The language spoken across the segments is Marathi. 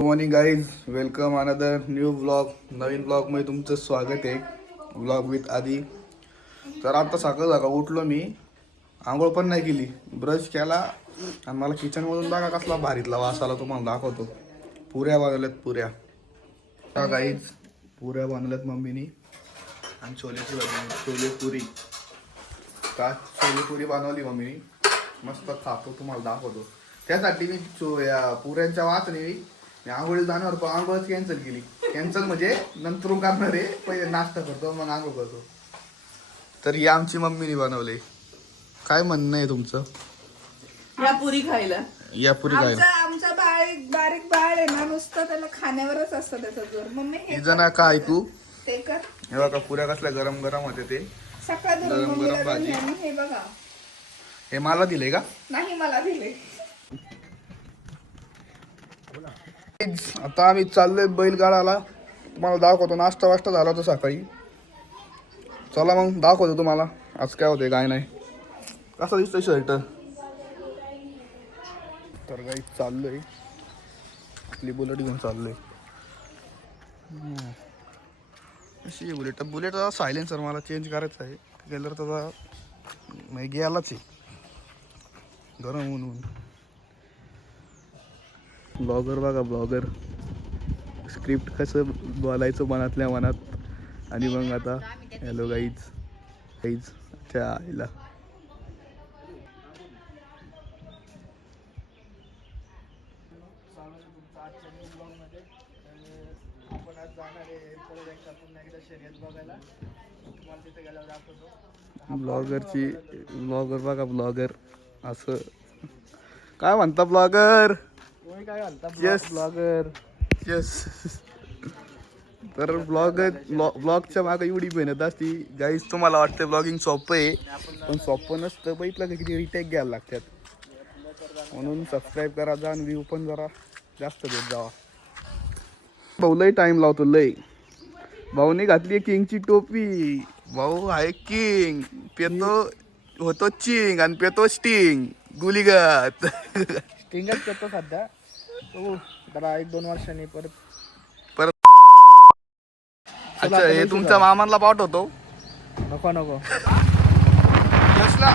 Good morning guys, welcome another new blog. नवीन ब्लॉगमध्ये तुमचं स्वागत आहे. ब्लॉग विथ आधी. तर आता सकाळ उठलो मी, आंघोळ पण नाही केली, ब्रश केला आणि मला किचनमधून बघा कसला भारीतला वास आला, तुम्हाला दाखवतो. पुऱ्या बनवल्यात पुऱ्या. गाईज पुऱ्या बनवल्यात मम्मीनी आणि छोलेची भाजी, छोले पुरी. का छोले पुरी बनवली मम्मीनी, मस्त खातो, तुम्हाला दाखवतो. त्यासाठी मी या पुऱ्यांच्या वाचने मी आंघोळीला जाणार होतो, आंघोळच कॅन्सल केली. कॅन्सल म्हणजे नंतर करणार आहे, पहिले नाश्ता करतो मग आंघोळ करतो. तर ही आमची मम्मीने बनवले. काय म्हणणं आहे तुमचं? या पुरी खायला, या पुरी खायला आमचा बारीक बाळ आहे ना, नुसतं त्याला खाण्यावरच असतं त्याचा जोर. मम्मी हे जण का ऐकू, ते कर. हे बघा पुऱ्या कसल्या गरम गरम होते ते. सकाळ गरम गरम भाजी. हे बघा, हे मला दिले का? नाही मला दिले. आता आम्ही चाललोय बैलगाडाला, तुम्हाला दाखवतो. नाश्ता वाष्टा झाला होता सकाळी. चला मग दाखवतो तुम्हाला आज काय होते काय नाही. कसा दिसतोय शर्ट. तर काही चाललोय, आपली बुलेट घेऊन चाललोय. अशी आहे बुलेट. बुलेटचा सायलेन्सर मला चेंज करायचा आहे. कलर त्याचा गेलाच आहे, गरम होऊन. ब्लॉगर बघा, ब्लॉगर. स्क्रिप्ट कसं बोलायचं मनातल्या मनात. आणि मग आता हॅलो गाईज अच्छा आईला. ब्लॉगर बघा, ब्लॉगर असं काय म्हणता ब्लॉगर. Yes blogger, yes. तर ब्लॉगच्या मागे एवढी मेहनत असती गाईज. तुम्हाला वाटतं ब्लॉगिंग सोपं आहे, पण सोपं नसतं. बघितलं का किती रिटेक घ्यायला लागतात. म्हणून सबस्क्राईब करा जा आणि व्ह्यू पण जरा जास्त देत जावा. भाऊ लय टाइम लावतो लय. भाऊने घातली किंगची टोपी. भाऊ आहे किंग. पेतो होतो चिंग आणि पेतो स्टिंग गुलीगत. स्टिंगच करतो सध्या. तो जरा 1-2 वर्षांनी परत. अच्छा, हे तुमच्या मामांना पाठवतो. नको कसला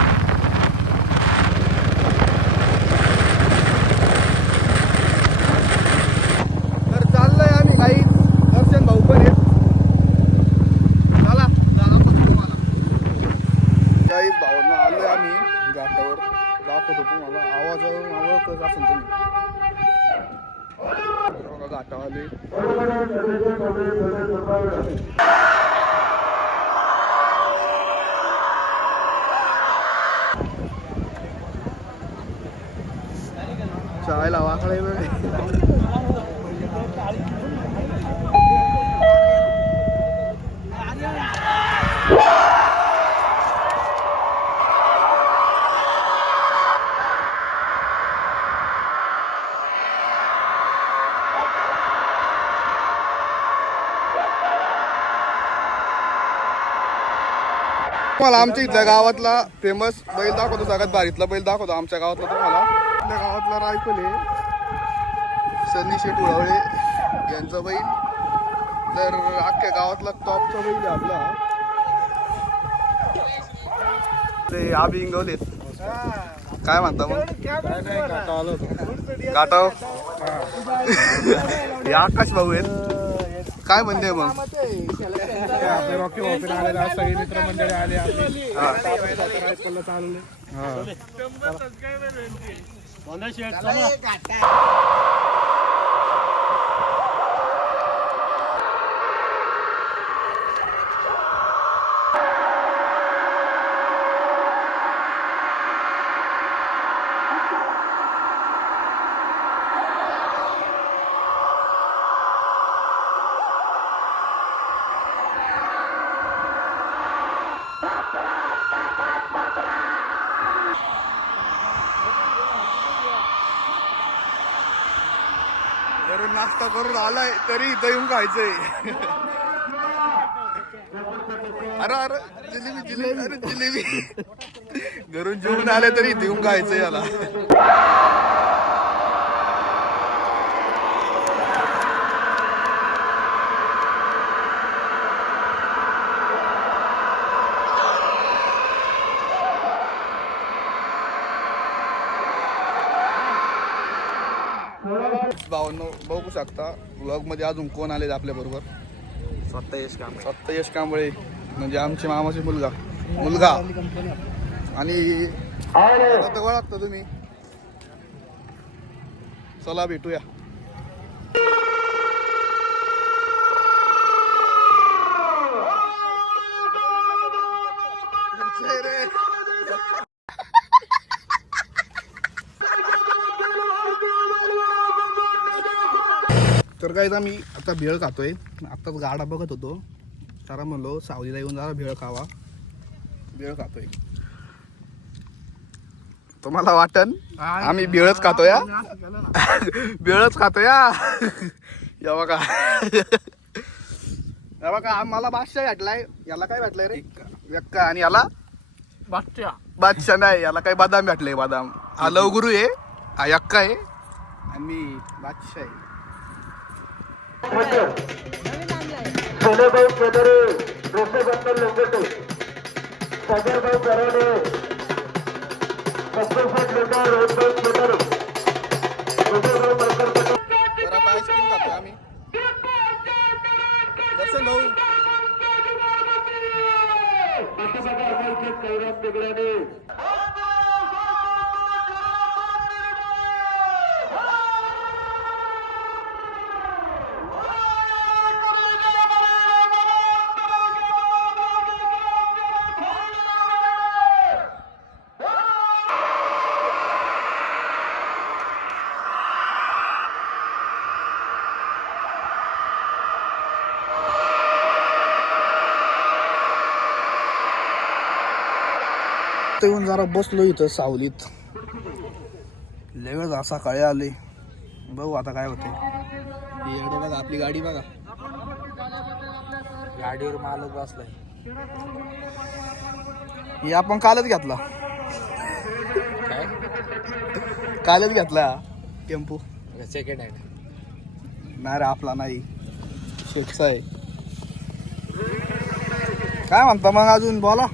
तर चाललंय आम्ही काही. दर्शन भाऊ पण आहेत. चला तुम्हाला काही भावांना आलोय आम्ही घाटावर. दाखवतो तुम्हाला. आवाजावरून ओळखत असेल तुम्ही. घाटावाले चायला वाकडे तुम्हाला आमच्या इथल्या गावातला फेमस बैल दाखवतो. सगळ्यात भारीतला बैल दाखवतो आमच्या गावातला तुम्हाला. आपल्या गावातला रायफल आहे, सन्नी शेठ उळवळे यांचा बैल. तर अख्ख्या गावातला टॉपचा बैल आहे आपला. ते आबी इंगवलेत. काय म्हणता मग? काटाव हे आकाश भाऊ आहेत. काय म्हणते मग? आपले रॉकी ऑफिस आले, सगळे मित्रमंडळी आले. घरून नाश्ता करून आलाय तरी इथं येऊन खायचंय. अरे जिलेबी अरे जिलेबी. घरून जेवून आले तरी इथं येऊन खायचंय याला. भावांनो बघू शकता व्लॉग मध्ये अजून कोण आले आपल्या बरोबर. स्वतः यश काम फक्त यश कांबळे म्हणजे आमचे मामाचे मुलगा आणि आता ओळखता तुम्ही. चला भेटूया. तर काय आम्ही आता भेळ खातोय. आत्ताच गाडा बघत होतो तर म्हणलो सावलीला येऊन जरा भेळ खावा. भेळ खातोय. तुम्हाला वाटन आम्ही भेळच खातोय. भेळच खातोय. या बघा या बघा आम्हाला बादशाह भेटलाय. याला काय भेटलंय रे व्यक्का आणि याला बादशाह नाही. याला काय बदाम भेटलंय. बदाम हा लवगुरू आहे. हा यक्का आहे आणि मी बादशाह आहे. सोनेभाऊ केदरे, रोषेबंदर लोंगटे, सागरभाऊ कराडे, सत्तरसाठ लोकार, रोजभाऊ केदरे, रोषेभाऊ मलकर पटेल. तर आता आईस्क्रीम खातोय आम्ही. दर्शन भाऊ कैराम बिगड्याने येऊन जरा बसलो इथं सावलीत. लय सकाळी आले. बघू आता काय होते. बघा आपली गाडी बघा. गाडीवर मालक बसलाय. हे आपण कालच घेतला. कालच घेतला टेम्पो. सेकंड हँड नाही रे आपला नाही. शेटचा आहे. काय म्हणता मग अजून बोला.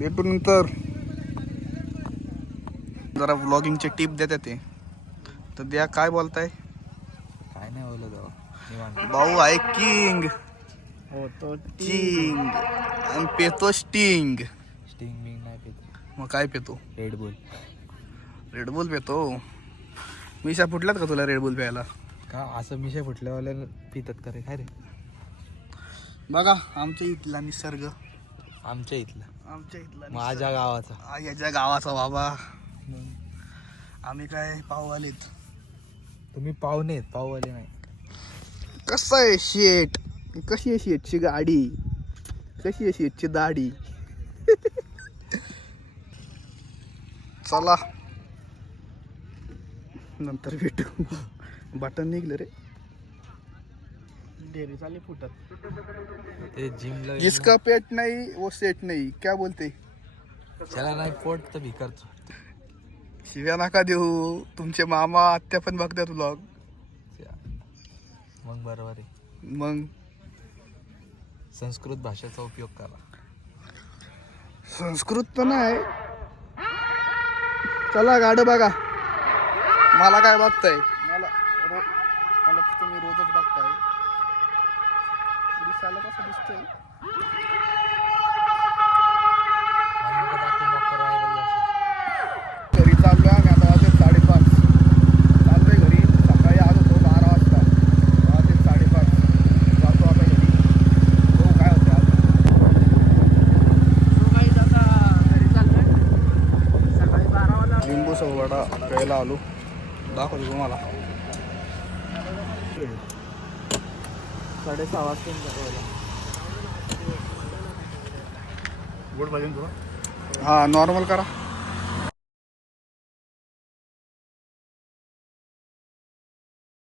भेटून नंतर जरा व्लॉगिंगचे टिप देते ते तर द्या. काय बोलताय. काय नाही बोलत जाऊ. भाऊ आहे किंग हो तो किंग आणि पेतो स्टिंग. स्टिंग मिंग नाही पित. मग काय पेतो. रेडबुल. रेडबुल पेतो. मिशा फुटल्यात का तुला रेडबुल प्यायला. का असं मिशा फुटल्यावाल्या पितात का रे. काय रे बघा आमच्या इथला निसर्ग. आमच्या इथला आमच्या इथला माझ्या गावाचा. याच्या गावाचा बाबा. आम्ही काय पाहू आलेत. तुम्ही पाहुणे आहेत पाहुवाले नाही. कसं आहे शेट. कशी आहे शेटची गाडी. कशी आहे शेटची दाढी. चला नंतर भेटू. बटन निघलं रे. डेरी चाली फुटत. ते जिमला जिसका पेट नाही वो सेट नाही. क्या बोलते. त्याला नाही पोट तर भिकारतो. शिव्या नका देऊ. तुमचे मामा आत्या पण बघतात व्लॉग. मग बरोबर आहे. मग संस्कृत भाषेचा उपयोग करा. संस्कृत पण आहे. चला गाडं बघा. मला काय बघताय. मला तुम्ही रोजच बघताय. दिसायला कसं दिसतंय. घरी चाललोय आम्ही आता. वाजले 5:30. चाललोय घरी. सकाळी आलो होतो 12 वाजता. वाजले 5:30. जातो आता घरी. हो काय होतं आज. लिंबू सोवडा प्यायला आलो. दाखवतो तुम्हाला. 6:30 वाजता. हा नॉर्मल करा.